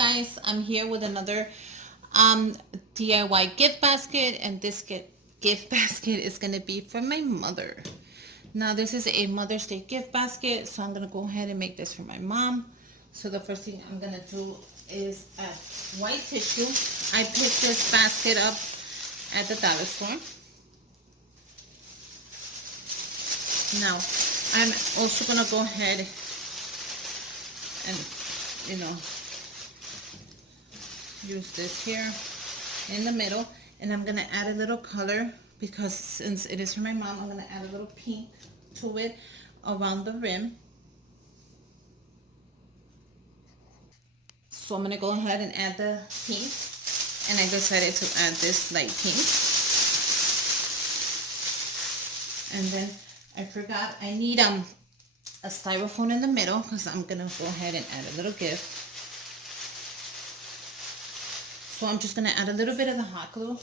Guys, I'm here with another DIY gift basket, and this gift basket is going to be for my mother. Now this is a Mother's Day gift basket, so I'm going to go ahead and make this for my mom. So the first thing I'm going to do is white tissue. I picked this basket up at the dollar store. Now I'm also going to go ahead and use this here in the middle, and I'm gonna add a little color because since it is for my mom, I'm gonna add a little pink to it around the rim. So I'm gonna go ahead and add the pink, and I decided to add this light pink. And then I forgot I need a styrofoam in the middle because I'm gonna go ahead and add a little gift. So I'm just going to add a little bit of the hot glue.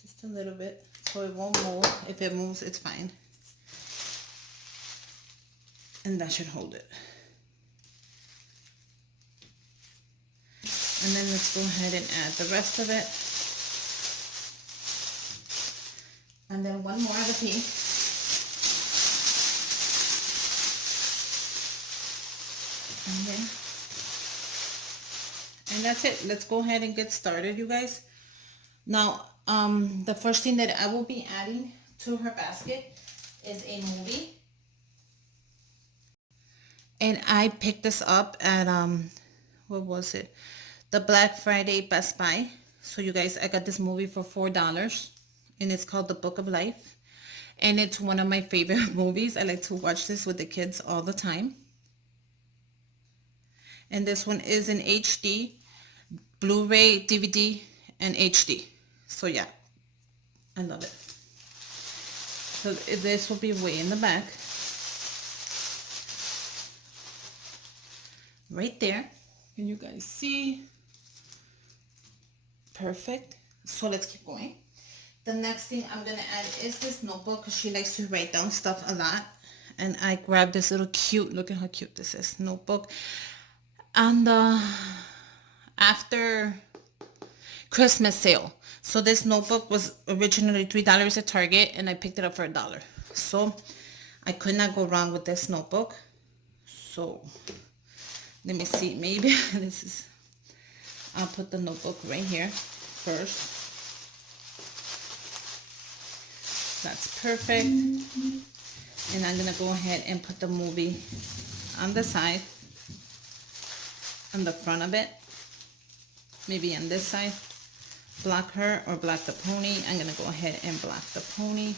Just a little bit so it won't move. If it moves, it's fine. And that should hold it. And then let's go ahead and add the rest of it. And then one more of the pink. And that's it. Let's go ahead and get started, you guys. Now, the first thing that I will be adding to her basket is a movie. And I picked this up at, what was it? The Black Friday Best Buy. So you guys, I got this movie for $4. And it's called The Book of Life. And it's one of my favorite movies. I like to watch this with the kids all the time. And this one is in HD, Blu-ray, DVD, and HD. So yeah, I love it. So this will be way in the back. Right there. Can you guys see? Perfect. So let's keep going. The next thing I'm going to add is this notebook because she likes to write down stuff a lot. And I grabbed this little cute, look at how cute this is, notebook. And after Christmas sale. So this notebook was originally $3 at Target, and I picked it up for $1. So I could not go wrong with this notebook. So let me see, maybe this is, I'll put the notebook right here first. That's perfect. And I'm gonna go ahead and put the movie on the side, on the front of it, maybe on this side. Block her or block the pony. I'm gonna go ahead and block the pony.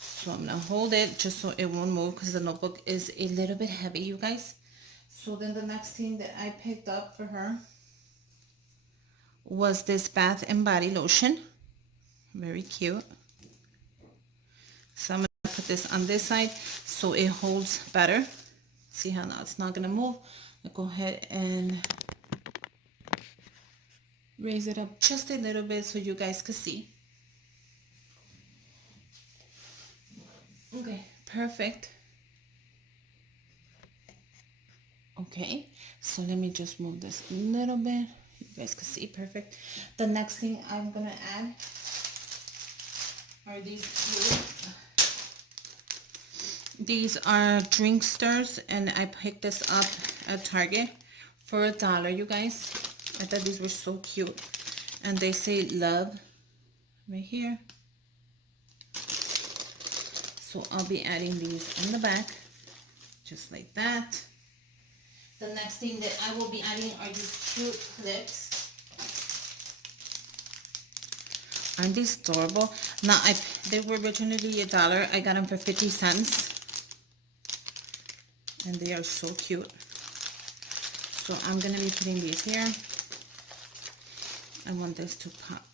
So I'm gonna hold it just so it won't move because the notebook is a little bit heavy, you guys. So then the next thing that I picked up for her was this Bath and Body Lotion. Very cute. So I'm gonna put this on this side so it holds better. See how now it's not gonna move. I'll go ahead and raise it up just a little bit so you guys can see. Okay, perfect. Okay, so let me just move this a little bit. You guys can see, perfect. The next thing I'm gonna add are these are drink stirrers, and I picked this up at Target for $1, you guys. I thought these were so cute, and they say love right here. So I'll be adding these in the back just like that. The next thing that I will be adding are these cute clips. Aren't these adorable? Now they were originally $1. I got them for 50 cents. And they are so cute. So I'm going to be putting these here. I want this to pop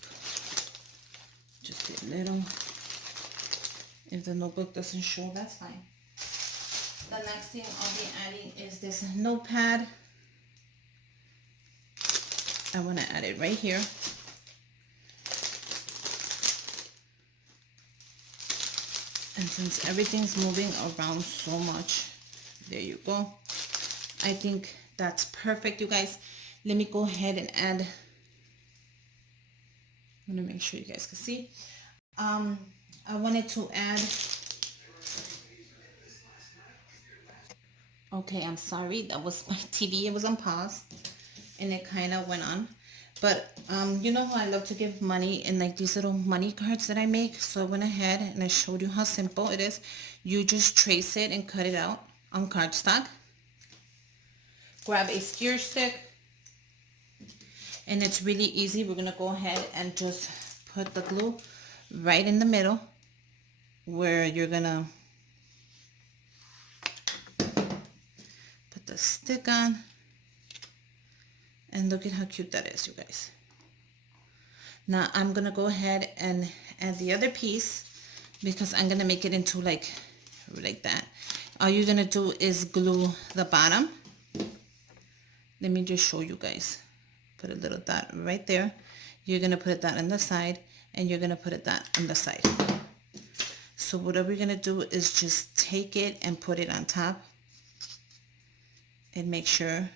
just a little. If the notebook doesn't show, that's fine. The next thing I'll be adding is this notepad. I want to add it right here. And since everything's moving around so much, there you go. I think That's perfect, you guys. Let me go ahead and add. I'm gonna make sure you guys can see. I wanted to add. Okay, I'm sorry. That was my TV. It was on pause, and it kind of went on. But you know how I love to give money in like these little money cards that I make. So I went ahead and I showed you how simple it is. You just trace it and cut it out on cardstock. Grab a skewer stick, and it's really easy. We're gonna go ahead and just put the glue right in the middle where you're gonna put the stick on. And look at how cute that is, you guys. Now I'm gonna go ahead and add the other piece because I'm gonna make it into like that. All you're gonna do is glue the bottom. Let me just show you guys. Put a little dot right there. You're gonna put a dot on the side, and you're gonna put a dot on the side. So what we're gonna do is just take it and put it on top and make sure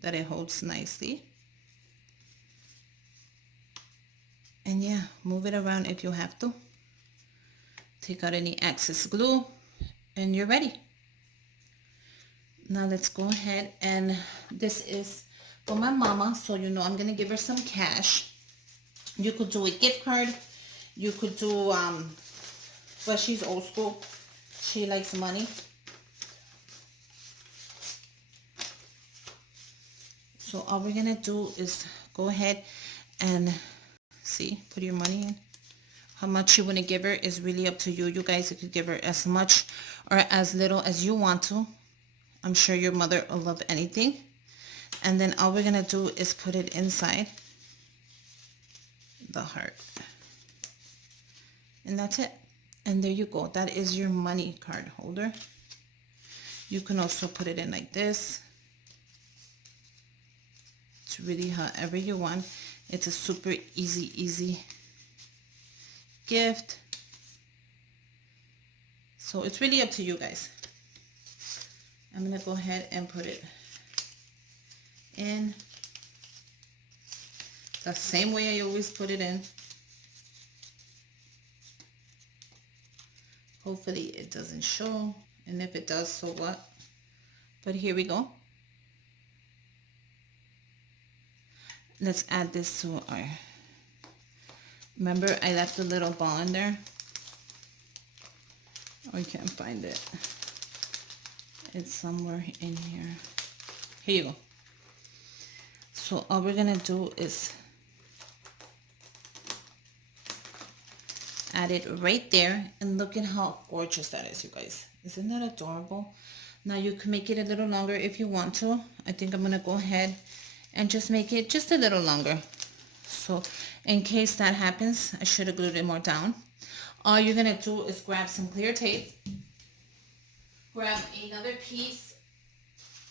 that it holds nicely. And yeah, move it around if you have to. Take out any excess glue, and you're ready. Now let's go ahead, and this is for my mama, so you know I'm gonna give her some cash. You could do a gift card. You could do, but she's old school. She likes money. So all we're gonna do is go ahead and see, put your money in. How much you want to give her is really up to you. You guys, you could give her as much or as little as you want to. I'm sure your mother will love anything. And then all we're gonna do is put it inside the heart. And that's it. And there you go. That is your money card holder. You can also put it in like this. It's really however you want. It's a super easy gift. So it's really up to you guys. I'm gonna go ahead and put it in the same way I always put it in. Hopefully it doesn't show, and if it does, so what? But here we go. Let's add this to our, remember I left a little ball in there? Oh, I can't find it. It's somewhere in here. Here you go. So all we're gonna do is add it right there, and look at how gorgeous that is, you guys. Isn't that adorable? Now you can make it a little longer if you want to. I think I'm gonna go ahead and just make it just a little longer. So in case that happens, I should have glued it more down. All you're gonna do is grab some clear tape, grab another piece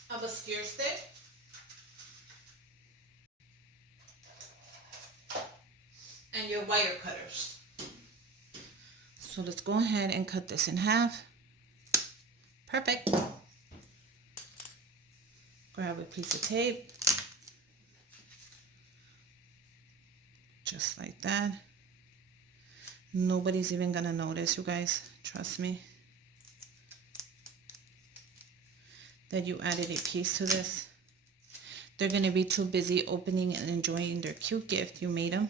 of a skewer stick, and your wire cutters. So let's go ahead and cut this in half. Perfect. Grab a piece of tape. Just like that. Nobody's even gonna notice, you guys. Trust me. That you added a piece to this. They're gonna be too busy opening and enjoying their cute gift you made them.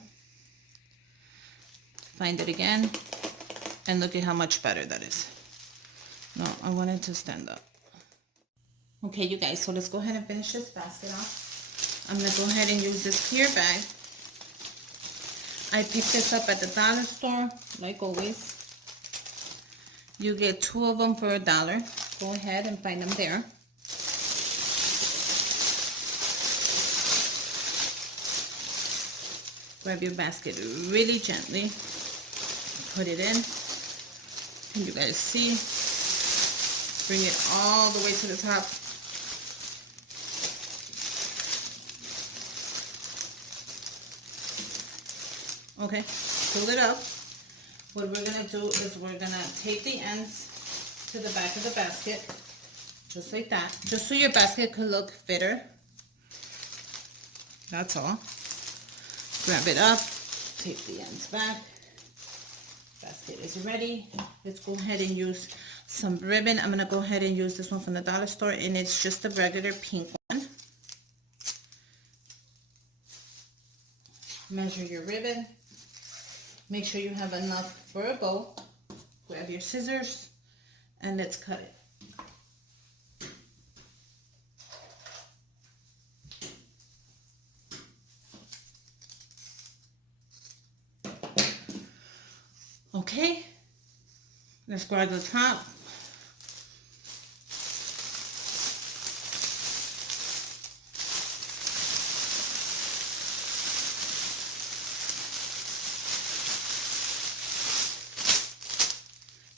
Find it again. And look at how much better that is. No, I wanted to stand up. Okay, you guys, so let's go ahead and finish this basket off. I'm gonna go ahead and use this clear bag. I picked this up at the dollar store, like always. You get 2 of them for $1. Go ahead and find them there. Grab your basket really gently. Put it in. Can you guys see? Bring it all the way to the top. Okay, fill it up. What we're gonna do is we're gonna tape the ends to the back of the basket, just like that, just so your basket could look fitter That's all. Grab it up, take the ends back. Basket is ready. Let's go ahead and use some ribbon. I'm gonna go ahead and use this one from the dollar store, and it's just a regular pink one. Measure your ribbon. Make sure you have enough for a bow. Grab your scissors and let's cut it. Okay, let's grab the top.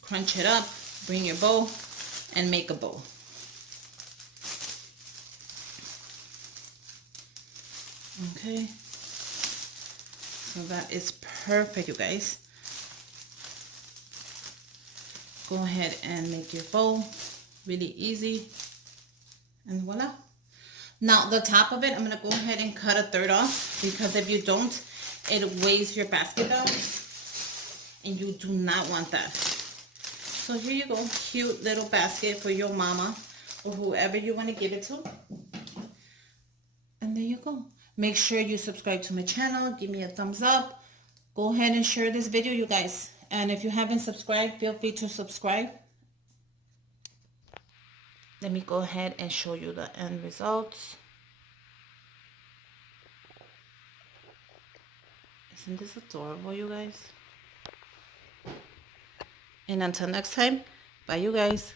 Crunch it up, bring your bow, and make a bow. Okay, so that is perfect, you guys. Go ahead and make your bow, really easy, and voila. Now the top of it, I'm gonna go ahead and cut a third off, because if you don't, it weighs your basket down, and you do not want that. So here you go, cute little basket for your mama or whoever you want to give it to. And there you go. Make sure you subscribe to my channel, give me a thumbs up. Go ahead and share this video, you guys. And if you haven't subscribed, feel free to subscribe. Let me go ahead and show you the end results. Isn't this adorable, you guys? And until next time, bye, you guys.